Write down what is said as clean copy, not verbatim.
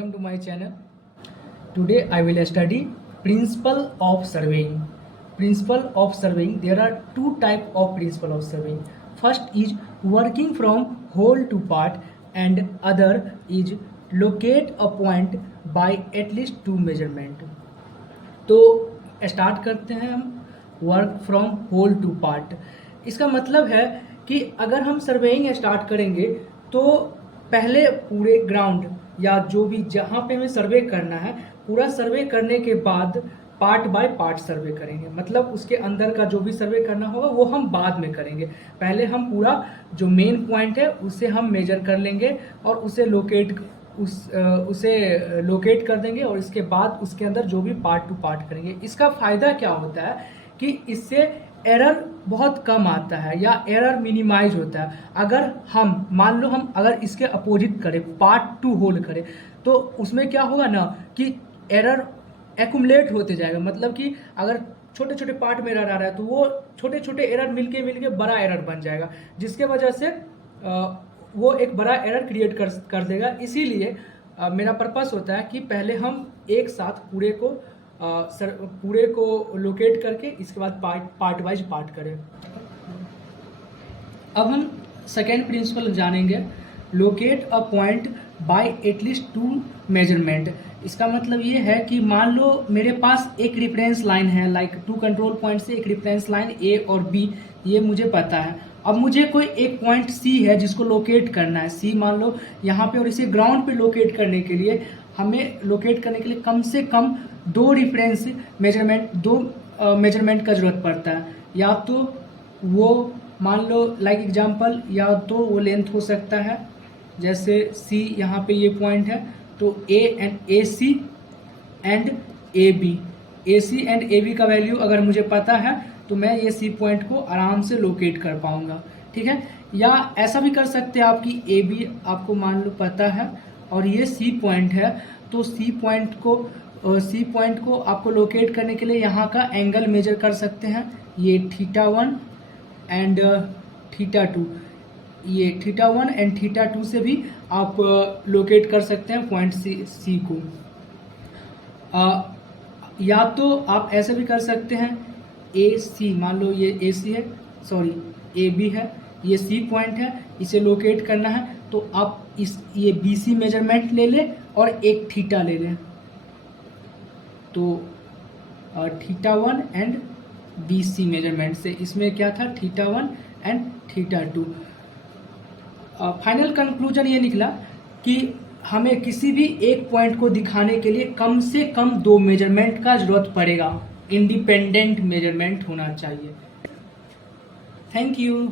Welcome to my channel. Today I will study principle of surveying. Principle of surveying. There are two types of principle of surveying. First is working from whole to part, and other is locate a point by at least two measurement. तो start करते हैं हम work from whole to part. इसका मतलब है कि अगर हम सर्वेइंग स्टार्ट करेंगे तो पहले पूरे ग्राउंड या जो भी जहाँ पे हमें सर्वे करना है पूरा सर्वे करने के बाद पार्ट बाय पार्ट सर्वे करेंगे। मतलब उसके अंदर का जो भी सर्वे करना होगा वो हम बाद में करेंगे। पहले हम पूरा जो मेन पॉइंट है उसे हम मेजर कर लेंगे और उसे लोकेट कर देंगे और इसके बाद उसके अंदर जो भी पार्ट टू पार्ट करेंगे। इसका फ़ायदा क्या होता है कि इससे एरर बहुत कम आता है या एरर मिनिमाइज होता है। अगर हम मान लो हम अगर इसके अपोजिट करें, पार्ट टू होल करें, तो उसमें क्या होगा ना कि एरर एक्यूमुलेट होते जाएगा। मतलब कि अगर छोटे छोटे पार्ट में एरर आ रहा है तो वो छोटे छोटे एरर मिलके बड़ा एरर बन जाएगा, जिसके वजह से वो एक बड़ा एरर क्रिएट कर देगा। इसीलिए मेरा पर्पस होता है कि पहले हम एक साथ पूरे को लोकेट करके इसके बाद पार्ट वाइज पार्ट करें। अब हम सेकेंड प्रिंसिपल जानेंगे, locate a point by at least to measurement. इसका मतलब ये है कि मान लो मेरे पास एक रेफरेंस लाइन है, लाइक टू कंट्रोल पॉइंट से एक रेफरेंस लाइन ए और बी, ये मुझे पता है। अब मुझे कोई एक पॉइंट सी है जिसको लोकेट करना है, सी मान लो यहाँ पे, और इसे ग्राउंड पे लोकेट करने के लिए कम से कम दो मेजरमेंट का जरूरत पड़ता है। या तो वो मान लो लाइक एग्जांपल, या तो वो लेंथ हो सकता है, जैसे सी यहाँ पे ये पॉइंट है तो ए सी एंड ए बी का वैल्यू अगर मुझे पता है तो मैं ये सी पॉइंट को आराम से लोकेट कर पाऊंगा। ठीक है, या ऐसा भी कर सकते हैं आप कि ए बी आपको मान लो पता है और ये सी पॉइंट है, तो सी पॉइंट को आपको लोकेट करने के लिए यहाँ का एंगल मेजर कर सकते हैं। ये θ1 एंड θ2, ये θ1 एंड θ2 से भी आप लोकेट कर सकते हैं पॉइंट सी को। या तो आप ऐसे भी कर सकते हैं, ए सी, मान लो ये ए सी है, सॉरी ए बी है, ये सी पॉइंट है, इसे लोकेट करना है तो आप ये बी सी मेजरमेंट ले लें और एक थीटा ले लें, तो θ1 एंड बी सी मेजरमेंट से इसमें क्या था, θ1 एंड θ2। फाइनल कंक्लूजन ये निकला कि हमें किसी भी एक पॉइंट को दिखाने के लिए कम से कम दो मेजरमेंट का जरूरत पड़ेगा, इंडिपेंडेंट मेजरमेंट होना चाहिए। Thank you.